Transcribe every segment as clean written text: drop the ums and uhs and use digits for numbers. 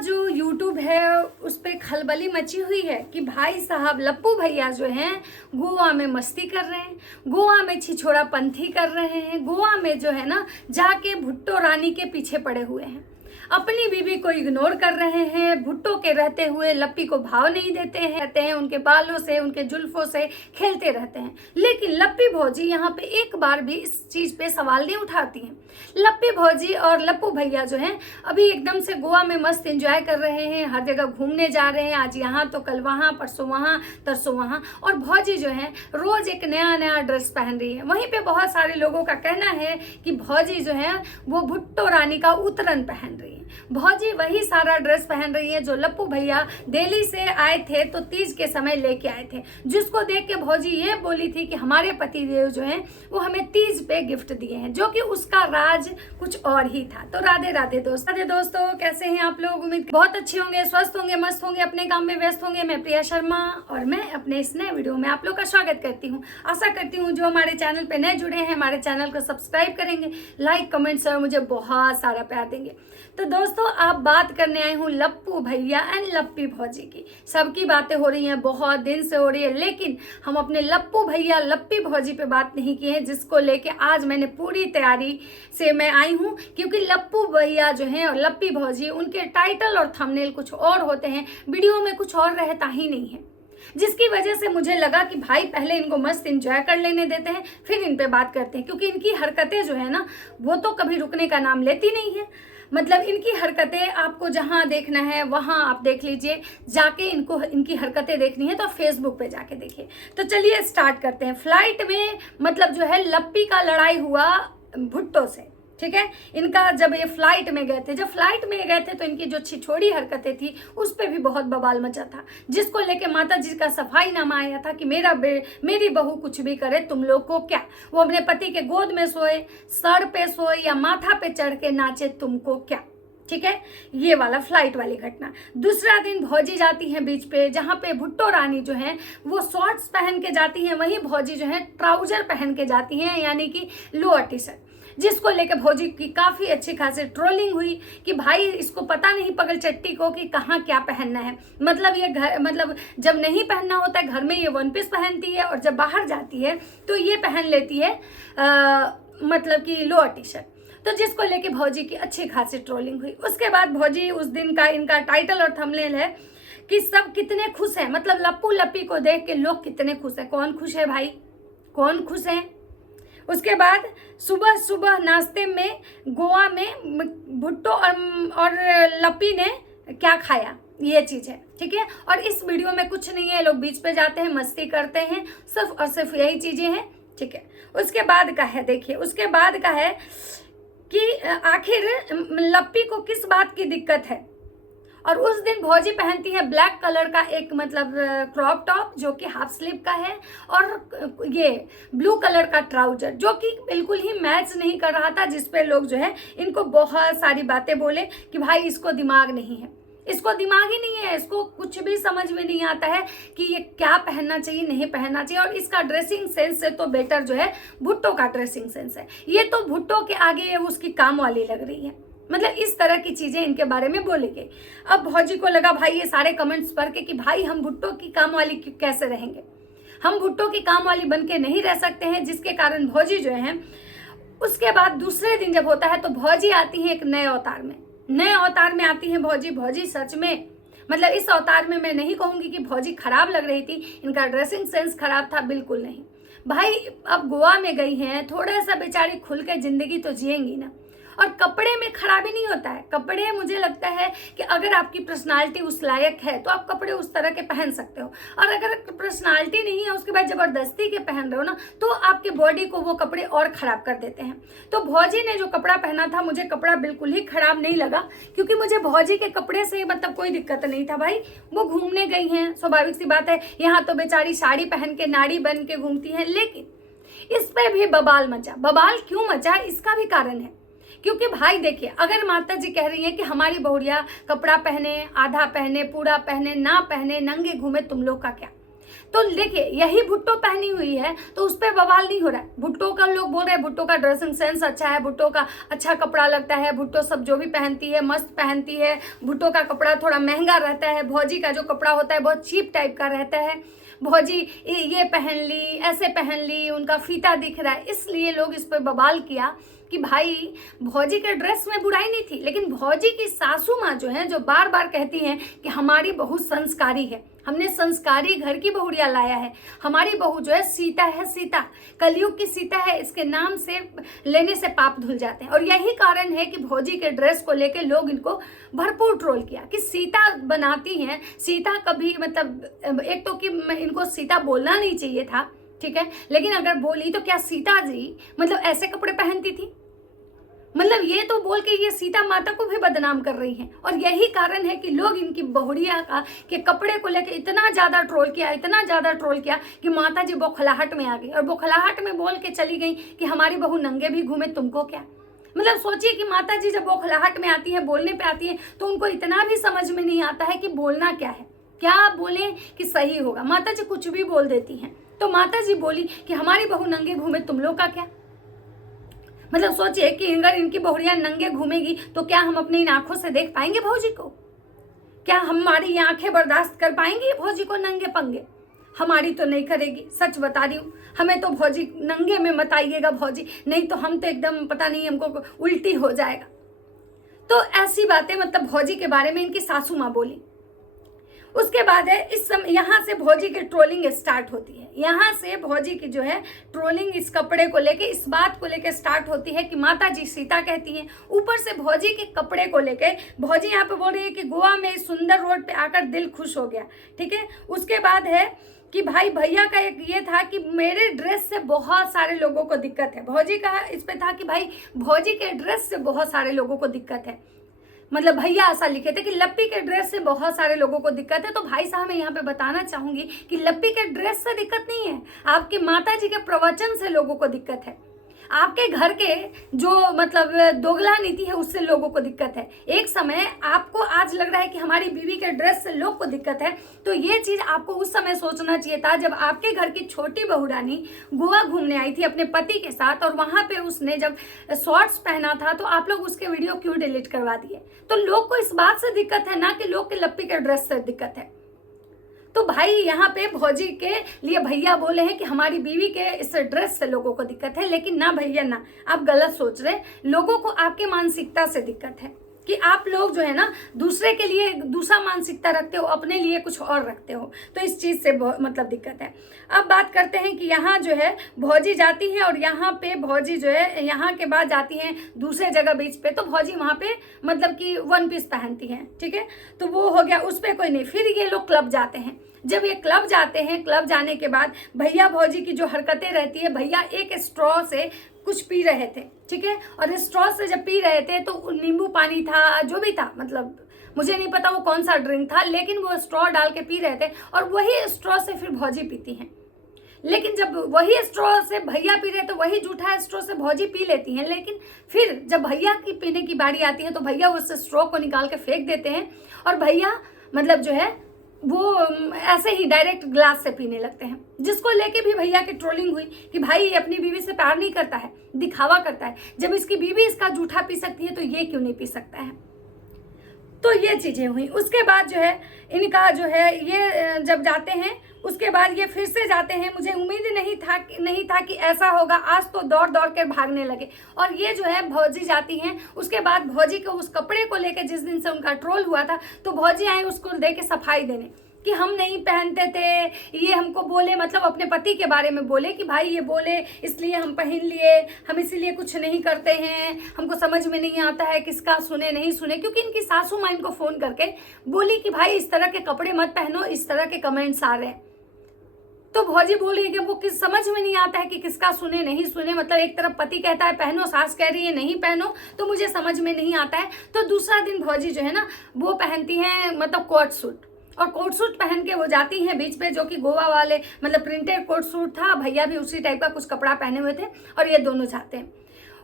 जो यूट्यूब है उस पे खलबली मची हुई है कि भाई साहब लप्पू भैया जो हैं गोवा में मस्ती कर रहे हैं, गोवा में छिछोरा पंथी कर रहे हैं, गोवा में जो है ना जाके भुट्टो रानी के पीछे पड़े हुए हैं, अपनी बीवी को इग्नोर कर रहे हैं, भुट्टो के रहते हुए लप्पी को भाव नहीं देते हैं, रहते हैं उनके बालों से उनके जुल्फों से खेलते रहते हैं। लेकिन लप्पी भौजी यहाँ पे एक बार भी इस चीज़ पे सवाल नहीं उठाती हैं। लप्पी भौजी और लप्पू भैया जो हैं अभी एकदम से गोवा में मस्त एंजॉय कर रहे हैं, हर जगह घूमने जा रहे हैं, आज यहाँ तो कल वहाँ, परसों वहाँ, तरसों वहाँ। और भौजी जो है रोज एक नया नया ड्रेस पहन रही है। वहीं पे बहुत सारे लोगों का कहना है कि भौजी जो है वो भुट्टो रानी का उतरन पहन रही है। भौजी वही सारा ड्रेस पहन रही है जो लप्पू भैया दिल्ली से आए थे तो तीज के समय लेके आए थे, जिसको देख के भौजी ये बोली थी कि हमारे पति देव जो हैं वो हमें तीज पे गिफ्ट दिए हैं, जो कि उसका राज कुछ और ही था। तो राधे राधे दोस्तों, कैसे हैं आप लोग? उम्मीद बहुत अच्छे होंगे, स्वस्थ होंगे, मस्त होंगे, अपने काम में व्यस्त होंगे। मैं प्रिया शर्मा और मैं अपने इस नए वीडियो में आप लोग का स्वागत करती हूँ। आशा करती हूँ जो हमारे चैनल पे नए जुड़े हैं हमारे चैनल को सब्सक्राइब करेंगे, लाइक कमेंट्स और मुझे बहुत सारा प्यार देंगे। तो दोस्तों आप बात करने आई हूँ लप्पू भैया एंड लप्पी भौजी की। सबकी बातें हो रही हैं, बहुत दिन से हो रही है, लेकिन हम अपने लप्पू भैया लप्पी भौजी पे बात नहीं की है, जिसको लेके आज मैंने पूरी तैयारी से मैं आई हूँ। क्योंकि लप्पू भैया जो हैं और लप्पी भौजी उनके टाइटल और थंबनेल कुछ और होते हैं, वीडियो में कुछ और रहता ही नहीं है, जिसकी वजह से मुझे लगा कि भाई पहले इनको मस्त एंजॉय कर लेने देते हैं, फिर इन पे बात करते हैं। क्योंकि इनकी हरकतें जो है ना वो तो कभी रुकने का नाम लेती नहीं है। मतलब इनकी हरकतें आपको जहाँ देखना है वहाँ आप देख लीजिए, जाके इनको इनकी हरकतें देखनी है तो फेसबुक पे जाके देखिए। तो चलिए स्टार्ट करते हैं। फ्लाइट में मतलब जो है लप्पी का लड़ाई हुआ भुट्टो से, ठीक है। इनका जब ये फ्लाइट में गए थे, जब फ्लाइट में गए थे तो इनकी जो छिछोड़ी हरकतें थी उस पर भी बहुत बवाल मचा था, जिसको लेके माता जी का सफाईनामा आया था कि मेरी बहू कुछ भी करे तुम लोग को क्या, वो अपने पति के गोद में सोए, सर पे सोए या माथा पे चढ़ के नाचे तुमको क्या, ठीक है। ये वाला फ्लाइट वाली घटना। दूसरा दिन भौजी जाती हैं बीच पे, जहाँ पे भुट्टो रानी जो है वो शॉर्ट्स पहन के जाती हैं, वहीं भौजी जो है ट्राउजर पहन के जाती हैं, यानी कि लोअर टी शर्ट, जिसको लेकर भौजी की काफ़ी अच्छी खासी ट्रोलिंग हुई कि भाई इसको पता नहीं पगल चट्टी को कि कहाँ क्या पहनना है। मतलब ये घर मतलब जब नहीं पहनना होता है घर में ये वन पीस पहनती है, और जब बाहर जाती है तो ये पहन लेती है मतलब कि लोअर टी शर्ट। तो जिसको लेके भौजी की अच्छी खासी ट्रोलिंग हुई। उसके बाद भौजी उस दिन का इनका टाइटल और थंबनेल है कि सब कितने खुश हैं, मतलब लप्पू लप्पी को देख के लोग कितने खुश हैं। कौन खुश है भाई, कौन खुश है? उसके बाद सुबह सुबह नाश्ते में गोवा में भुट्टो और लप्पी ने क्या खाया, ये चीज़ है, ठीक है। और इस वीडियो में कुछ नहीं है, लोग बीच पे जाते हैं, मस्ती करते हैं, सिर्फ और सिर्फ यही चीज़ें हैं, ठीक है। उसके बाद का है, देखिए उसके बाद का है कि आखिर लप्पी को किस बात की दिक्कत है। और उस दिन भौजी पहनती है ब्लैक कलर का एक मतलब क्रॉप टॉप जो कि हाफ स्लीव का है, और ये ब्लू कलर का ट्राउजर जो कि बिल्कुल ही मैच नहीं कर रहा था, जिस पे लोग जो है इनको बहुत सारी बातें बोले कि भाई इसको दिमाग नहीं है, इसको दिमाग ही नहीं है, इसको कुछ भी समझ में नहीं आता है कि ये क्या पहनना चाहिए नहीं पहनना चाहिए। और इसका ड्रेसिंग सेंस से तो बेटर जो है भुट्टो का ड्रेसिंग सेंस है, ये तो भुट्टो के आगे उसकी काम वाली लग रही है। मतलब इस तरह की चीजें इनके बारे में बोली गई। अब भौजी को लगा भाई ये सारे कमेंट्स पढ़ के कि भाई हम भुट्टो की काम वाली कैसे रहेंगे, हम भुट्टो की काम वाली बन के नहीं रह सकते हैं, जिसके कारण भौजी जो है उसके बाद दूसरे दिन जब होता है तो भौजी आती है एक नए अवतार में आती है भौजी। भौजी सच में मतलब इस अवतार में मैं नहीं कहूँगी कि भौजी खराब लग रही थी, इनका ड्रेसिंग सेंस खराब था, बिल्कुल नहीं। भाई अब गोवा में गई हैं, थोड़ा सा बेचारी खुल के जिंदगी तो जिएंगी ना। और कपड़े में खराबी नहीं होता है, कपड़े मुझे लगता है कि अगर आपकी पर्सनालिटी उस लायक है तो आप कपड़े उस तरह के पहन सकते हो, और अगर पर्सनालिटी नहीं है उसके बाद ज़बरदस्ती के पहन रहे हो ना तो आपके बॉडी को वो कपड़े और ख़राब कर देते हैं। तो भौजी ने जो कपड़ा पहना था, मुझे कपड़ा बिल्कुल ही ख़राब नहीं लगा, क्योंकि मुझे भौजी के कपड़े से मतलब कोई दिक्कत नहीं था। भाई वो घूमने गई हैं, स्वाभाविक सी बात है, यहाँ तो बेचारी साड़ी पहन के नाड़ी बन के घूमती हैं, लेकिन इस पर भी बवाल मचा। बवाल क्यों मचा इसका भी कारण है, क्योंकि भाई देखिए अगर माता जी कह रही हैं कि हमारी बहुरिया कपड़ा पहने, आधा पहने, पूरा पहने, ना पहने, नंगे घूमे, तुम लोग का क्या। तो देखिए यही भुट्टो पहनी हुई है तो उस पर बवाल नहीं हो रहा है। भुट्टो का लोग बोल रहे हैं भुट्टो का ड्रेसिंग सेंस अच्छा है, भुट्टो का अच्छा कपड़ा लगता है, भुट्टो सब जो भी पहनती है मस्त पहनती है, भुट्टो का कपड़ा थोड़ा महंगा रहता है, भौजी का जो कपड़ा होता है बहुत चीप टाइप का रहता है, भौजी ये पहन ली, ऐसे पहन ली, उनका फीता दिख रहा है, इसलिए लोग इस पर बवाल किया कि भाई भौजी के ड्रेस में बुराई नहीं थी, लेकिन भौजी की सासू माँ जो है जो बार बार कहती हैं कि हमारी बहू संस्कारी है, हमने संस्कारी घर की बहुड़िया लाया है, हमारी बहू जो है सीता है, सीता कलयुग की सीता है, इसके नाम से लेने से पाप धुल जाते हैं। और यही कारण है कि भौजी के ड्रेस को लेके लोग इनको भरपूर ट्रोल किया कि सीता बनाती हैं, सीता कभी मतलब एक तो कि इनको सीता बोलना नहीं चाहिए था, ठीक है, लेकिन अगर बोली तो क्या सीता जी मतलब ऐसे कपड़े पहनती थी, मतलब ये तो बोल के ये सीता माता को भी बदनाम कर रही हैं। और यही कारण है कि लोग इनकी बहुड़िया का के कपड़े को लेकर इतना ज़्यादा ट्रोल किया, इतना ज़्यादा ट्रोल किया कि माता जी बौखलाहट में आ गई और बौखलाहट में बोल के चली गई कि हमारी बहू नंगे भी घूमे तुमको क्या। मतलब सोचिए कि माता जी जब बौखलाहट में आती है, बोलने पे आती है, तो उनको इतना भी समझ में नहीं आता है कि बोलना क्या है, क्या बोले कि सही होगा। माता जी कुछ भी बोल देती हैं। तो माता जी बोली कि हमारी बहू नंगे घूमे तुम लोग का क्या। मतलब सोचिए कि अगर इनकी बहुड़ियां नंगे घूमेगी तो क्या हम अपनी इन आंखों से देख पाएंगे भौजी को? क्या हमारी ये आंखें बर्दाश्त कर पाएंगी भौजी को नंगे पंगे? हमारी तो नहीं करेगी, सच बता रही हूँ। हमें तो भौजी नंगे में मत आइएगा भौजी, नहीं तो हम तो एकदम पता नहीं हमको उल्टी हो जाएगा। तो ऐसी बातें मतलब भौजी के बारे में इनकी सासू माँ बोली। उसके बाद है इस समय यहाँ से भौजी की ट्रोलिंग स्टार्ट होती है। यहाँ से भौजी की जो है ट्रोलिंग इस कपड़े को लेके, इस बात को लेके स्टार्ट होती है कि माता जी सीता कहती हैं। ऊपर से भौजी के कपड़े को लेके भौजी यहाँ पे बोल रही है कि गोवा में इस सुंदर रोड पे आकर दिल खुश हो गया, ठीक है। उसके बाद है कि भाई भैया का एक ये था कि मेरे ड्रेस से बहुत सारे लोगों को दिक्कत है। भौजी का इस पे था कि भाई भौजी के ड्रेस से बहुत सारे लोगों को दिक्कत है। मतलब भैया ऐसा लिखे थे कि लप्पी के ड्रेस से बहुत सारे लोगों को दिक्कत है। तो भाई साहब मैं यहाँ पे बताना चाहूंगी कि लप्पी के ड्रेस से दिक्कत नहीं है, आपके माता जी के प्रवचन से लोगों को दिक्कत है, आपके घर के जो मतलब दोगला नीति है उससे लोगों को दिक्कत है। एक समय आपको आज लग रहा है कि हमारी बीवी के ड्रेस से लोग को दिक्कत है, तो ये चीज आपको उस समय सोचना चाहिए था जब आपके घर की छोटी बहू रानी गोवा घूमने आई थी अपने पति के साथ, और वहां पे उसने जब शॉर्ट्स पहना था तो आप लोग उसके वीडियो क्यों डिलीट करवा दिए। तो लोग को इस बात से दिक्कत है ना कि लोग के लप्पी के ड्रेस से दिक्कत है। तो भाई यहाँ पे भौजी के लिए भैया बोले हैं कि हमारी बीवी के इस ड्रेस से लोगों को दिक्कत है, लेकिन ना भैया ना, आप गलत सोच रहे। लोगों को आपके मानसिकता से दिक्कत है कि आप लोग जो है ना दूसरे के लिए दूसरा मानसिकता रखते हो, अपने लिए कुछ और रखते हो, तो इस चीज़ से मतलब दिक्कत है। अब बात करते हैं कि यहाँ जो है भौजी जाती है और यहाँ पे भौजी जो है यहाँ के बाद जाती हैं दूसरे जगह बीच पे, तो भौजी वहाँ पे मतलब कि वन पीस पहनती हैं, ठीक है। तो वो हो गया, उस पर कोई नहीं। फिर ये लोग क्लब जाते हैं। जब ये क्लब जाते हैं, क्लब जाने के बाद भैया भौजी की जो हरकतें रहती है, भैया एक स्ट्रॉ से कुछ पी रहे थे, ठीक है, और स्ट्रॉ से जब पी रहे थे तो नींबू पानी था, जो भी था, मतलब मुझे नहीं पता वो कौन सा ड्रिंक था, लेकिन वो स्ट्रॉ डाल के पी रहे थे और वही स्ट्रॉ से फिर भौजी पीती हैं। लेकिन जब वही स्ट्रॉ से भैया पी रहे तो वही जूठा स्ट्रॉ से भौजी पी लेती हैं, लेकिन फिर जब भैया की पीने की बारी आती है तो भैया उस स्ट्रॉ को निकाल के फेंक देते हैं और भैया मतलब जो है वो ऐसे ही डायरेक्ट ग्लास से पीने लगते हैं, जिसको लेके भी भैया की ट्रोलिंग हुई कि भाई ये अपनी बीवी से प्यार नहीं करता है, दिखावा करता है। जब इसकी बीवी इसका जूठा पी सकती है तो ये क्यों नहीं पी सकता है। तो ये चीजें हुई। उसके बाद जो है इनका जो है ये जब जाते हैं उसके बाद ये फिर से जाते हैं। मुझे उम्मीद नहीं था कि ऐसा होगा। आज तो दौड़ दौड़ कर भागने लगे और ये जो है भौजी जाती हैं। उसके बाद भौजी को उस कपड़े को लेकर जिस दिन से उनका ट्रोल हुआ था तो भौजी आई उसको दे के सफाई देने कि हम नहीं पहनते थे, ये हमको बोले, मतलब अपने पति के बारे में बोले कि भाई ये बोले इसलिए हम पहन लिए, हम इसीलिए कुछ नहीं करते हैं, हमको समझ में नहीं आता है किसका सुने नहीं सुने। क्योंकि इनकी सासू माँ इनको फोन करके बोली कि भाई इस तरह के कपड़े मत पहनो, इस तरह के कमेंट्स आ रहे हैं। तो भौजी बोल रही है कि हमको समझ में नहीं आता है कि किसका सुने नहीं सुने। मतलब एक तरफ पति कहता है पहनो, सास कह रही है नहीं पहनो, तो मुझे समझ में नहीं आता है। तो दूसरा दिन भौजी जो है ना वो पहनती हैं मतलब कोट सूट, और कोट सूट पहन के वो जाती हैं बीच पे, जो कि गोवा वाले मतलब प्रिंटेड कोट सूट था। भैया भी उसी टाइप का कुछ कपड़ा पहने हुए थे और ये दोनों जाते हैं।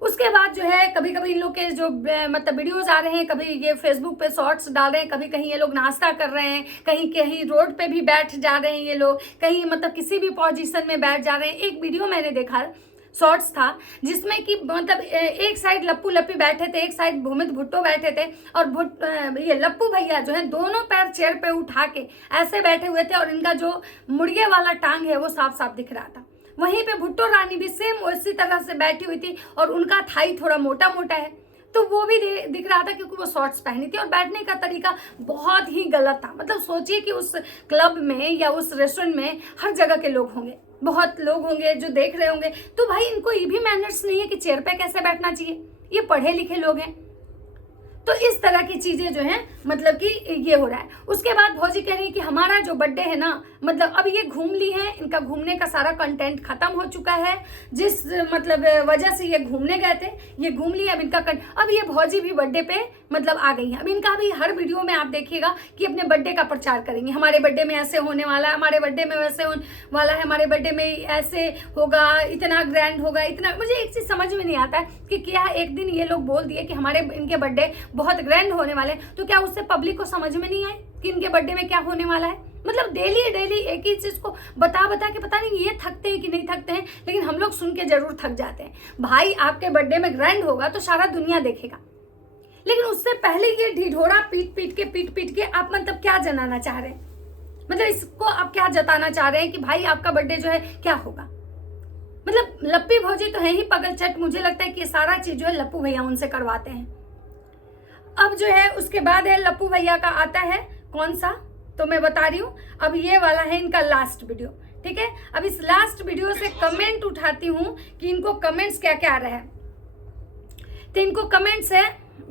उसके बाद जो है कभी कभी इन लोग के जो मतलब वीडियोस आ रहे हैं, कभी ये फेसबुक पे शॉर्ट्स डाल रहे हैं, कभी कहीं ये लोग नाश्ता कर रहे हैं, कहीं कहीं रोड पे भी बैठ जा रहे हैं ये लोग, कहीं मतलब किसी भी पोजीशन में बैठ जा रहे हैं। एक वीडियो मैंने देखा, शॉर्ट्स था, जिसमें कि मतलब एक साइड लप्पू लप्पी बैठे थे, एक साइड भूमित भुट्टो बैठे थे, और ये लप्पू भैया जो है दोनों पैर चेयर पे उठा के ऐसे बैठे हुए थे, और इनका जो मुर्गे वाला टांग है वो साफ साफ दिख रहा था। वहीं पे भुट्टो रानी भी सेम उसी तरह से बैठी हुई थी, और उनका थाई थोड़ा मोटा मोटा है, तो वो भी दिख रहा था क्योंकि वो शॉर्ट्स पहनी थी, और बैठने का तरीका बहुत ही गलत था। मतलब सोचिए कि उस क्लब में या उस रेस्टोरेंट में हर जगह के लोग होंगे, बहुत लोग होंगे जो देख रहे होंगे, तो भाई इनको ये भी मैनर्स नहीं है कि चेयर पे कैसे बैठना चाहिए। ये पढ़े लिखे लोग हैं। तो इस तरह की चीजें जो हैं मतलब कि ये हो रहा है। उसके बाद भौजी कह रही है कि हमारा जो बर्थडे है ना, मतलब अब ये घूम ली है, इनका घूमने का सारा कंटेंट खत्म हो चुका है, जिस मतलब वजह से ये घूमने गए थे ये घूम लिए, अब इनका अब ये भौजी भी बर्थडे पे मतलब आ गई है। अब इनका भी हर वीडियो में आप देखिएगा कि अपने बर्थडे का प्रचार करेंगे, हमारे बर्थडे में ऐसे होने वाला है, हमारे बर्थडे में वैसे होने वाला है, हमारे बर्थडे में ऐसे होगा, इतना ग्रैंड होगा, इतना। मुझे एक चीज समझ में नहीं आता है कि क्या एक दिन ये लोग बोल दिए कि हमारे इनके बर्थडे बहुत ग्रैंड होने वाले, तो क्या उससे पब्लिक को समझ में नहीं आए कि इनके बर्थडे में क्या होने वाला है। मतलब डेली डेली एक ही चीज को बता बता के पता नहीं ये थकते हैं कि नहीं थकते हैं, लेकिन हम लोग सुन के जरूर थक जाते हैं। भाई आपके बर्थडे में ग्रैंड होगा तो सारा दुनिया देखेगा, लेकिन उससे पहले ये ढिढोरा पीट पीट के आप मतलब क्या जनाना चाह रहे हैं, मतलब इसको आप क्या जताना चाह रहे हैं कि भाई आपका बर्थडे जो है क्या होगा। मतलब लप्पी भौजी तो है ही पगल चट, मुझे लगता है कि ये सारा चीज जो है लप्पू भैया उनसे करवाते हैं। अब जो है उसके बाद है लप्पू भैया का आता है कौन सा, तो मैं बता रही हूँ। अब ये वाला है इनका लास्ट वीडियो, ठीक है। अब इस लास्ट वीडियो से कमेंट उठाती हूँ कि इनको कमेंट्स क्या क्या आ रहा है। तो इनको कमेंट्स है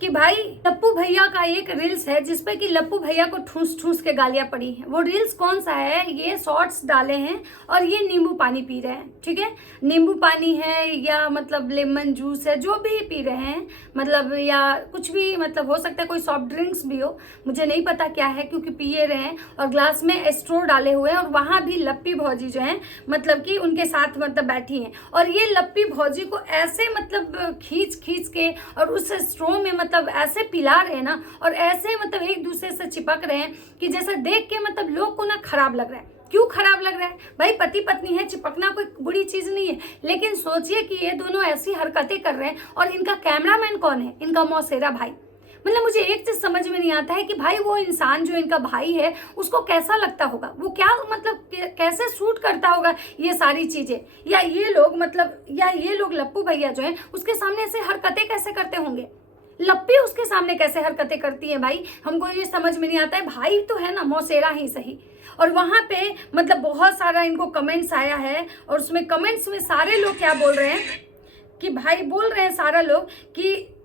कि भाई लप्पू भैया का एक रील्स है जिसपे कि लप्पू भैया को ठूस ठूस के गालियां पड़ी हैं। वो रील्स कौन सा है, ये शॉर्ट्स डाले हैं और ये नींबू पानी पी रहे हैं, ठीक है। नींबू पानी है या मतलब लेमन जूस है, जो भी पी रहे हैं, मतलब या कुछ भी मतलब हो सकता है, कोई सॉफ्ट ड्रिंक्स भी हो, मुझे नहीं पता क्या है, क्योंकि पिए रहे हैं और ग्लास में स्ट्रो डाले हुए हैं। और वहां भी लप्पी भौजी जो है मतलब कि उनके साथ मतलब बैठी हैं, और ये लप्पी भौजी को ऐसे मतलब खींच के और उस स्ट्रो में मतलब ऐसे पिला रहे हैं ना, और ऐसे मतलब एक दूसरे से चिपक रहे हैं कि जैसा देख के मतलब लोग को ना खराब लग रहा है। क्यों खराब लग रहा है भाई, पति पत्नी है, चिपकना कोई बुरी चीज नहीं है, लेकिन सोचिए कि ये दोनों ऐसी हरकतें कर रहे हैं, और इनका कैमरामैन कौन है, इनका मौसेरा भाई। मतलब मुझे एक चीज समझ में नहीं आता है कि भाई वो इंसान जो इनका भाई है उसको कैसा लगता होगा, वो क्या मतलब कैसे शूट करता होगा ये सारी चीजें, या ये लोग मतलब या ये लोग लप्पू भैया जो है उसके सामने ऐसे हरकतें कैसे करते होंगे, लप्पी उसके सामने कैसे हरकतें करती है भाई, हमको ये समझ में नहीं आता है। भाई तो है ना, मौसेरा ही सही। और वहां पे मतलब बहुत सारा इनको कमेंट्स आया है, और उसमें कमेंट्स में सारे लोग क्या बोल रहे हैं कि भाई बोल रहे हैं सारा लोग कि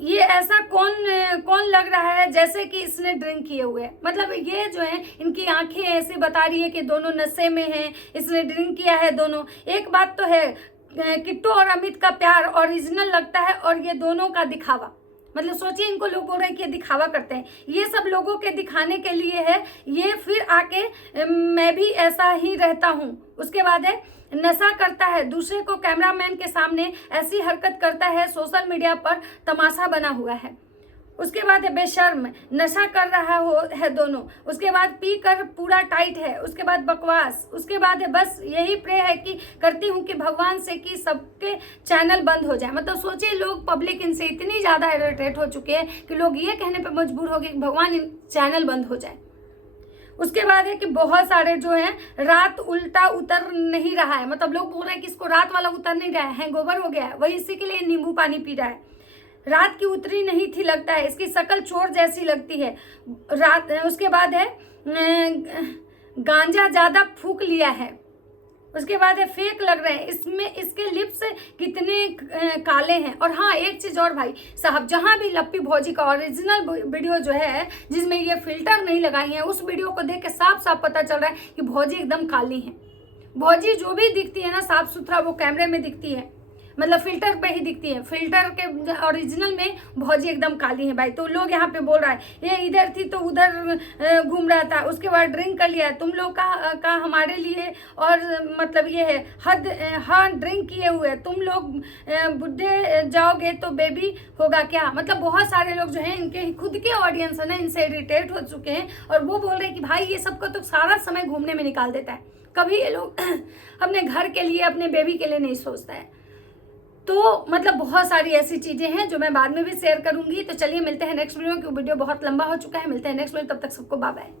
ये ऐसा कौन लग रहा है जैसे कि इसने ड्रिंक किए हुए। मतलब ये जो है इनकी आंखें ऐसे बता रही है कि दोनों नशे में हैं, इसने ड्रिंक किया है दोनों। एक बात तो है, किट्टू और अमित का प्यार ओरिजिनल लगता है, और ये दोनों का दिखावा। मतलब सोचिए, इनको लोग बोल रहे हैं कि दिखावा करते हैं, ये सब लोगों के दिखाने के लिए है। ये फिर आके मैं भी ऐसा ही रहता हूँ। उसके बाद है नशा करता है, दूसरे को कैमरामैन के सामने ऐसी हरकत करता है, सोशल मीडिया पर तमाशा बना हुआ है। उसके बाद है बेशर्म, नशा कर रहा है दोनों। उसके बाद पी कर पूरा टाइट है। उसके बाद बकवास। उसके बाद है बस यही प्रे है कि करती हूँ कि भगवान से कि सबके चैनल बंद हो जाए। मतलब सोचिए, लोग पब्लिक इनसे इतनी ज़्यादा इरिटेट हो चुके हैं कि लोग ये कहने पर मजबूर हो गए कि भगवान इन चैनल बंद हो जाए। उसके बाद है कि बहुत सारे जो है रात उल्टा उतर नहीं रहा है। मतलब लोग बोल रहे हैं कि इसको रात वाला उतर नहीं रहा है, हैंगओवर हो गया है, वही इसी के लिए नींबू पानी पी रहा है। रात की उतरी नहीं थी लगता है, इसकी शक्ल चोर जैसी लगती है रात। उसके बाद है गांजा ज्यादा फूक लिया है। उसके बाद है फेक लग रहे हैं, इसमें इसके लिप्स कितने काले हैं। और हाँ, एक चीज और भाई साहब, जहां भी लप्पी भौजी का ओरिजिनल वीडियो जो है जिसमें ये फिल्टर नहीं लगाई है, उस वीडियो को देख के साफ साफ पता चल रहा है कि भौजी एकदम काली है। भौजी जो भी दिखती है ना साफ सुथरा, वो कैमरे में दिखती है। मतलब फिल्टर पे ही दिखती है, फिल्टर के ओरिजिनल में भौजी एकदम काली है भाई। तो लोग यहाँ पे बोल रहा है ये इधर थी तो उधर घूम रहा था, उसके बाद ड्रिंक कर लिया, तुम लोग का हमारे लिए और मतलब ये है हद, हाँ ड्रिंक किए हुए तुम लोग बुढ़े जाओगे तो बेबी होगा क्या। मतलब बहुत सारे लोग जो हैं इनके खुद के ऑडियंस है ना, इनसे इरिटेट हो चुके हैं और वो बोल रहे हैं कि भाई ये सबका तो सारा समय घूमने में निकाल देता है, कभी ये लोग अपने घर के लिए अपने बेबी के लिए नहीं सोचता है। तो मतलब बहुत सारी ऐसी चीजें हैं जो मैं बाद में भी शेयर करूंगी। तो चलिए मिलते हैं नेक्स्ट वीडियो में, क्योंकि वीडियो बहुत लंबा हो चुका है। मिलते हैं नेक्स्ट वीडियो, तब तक सबको बाय बाय।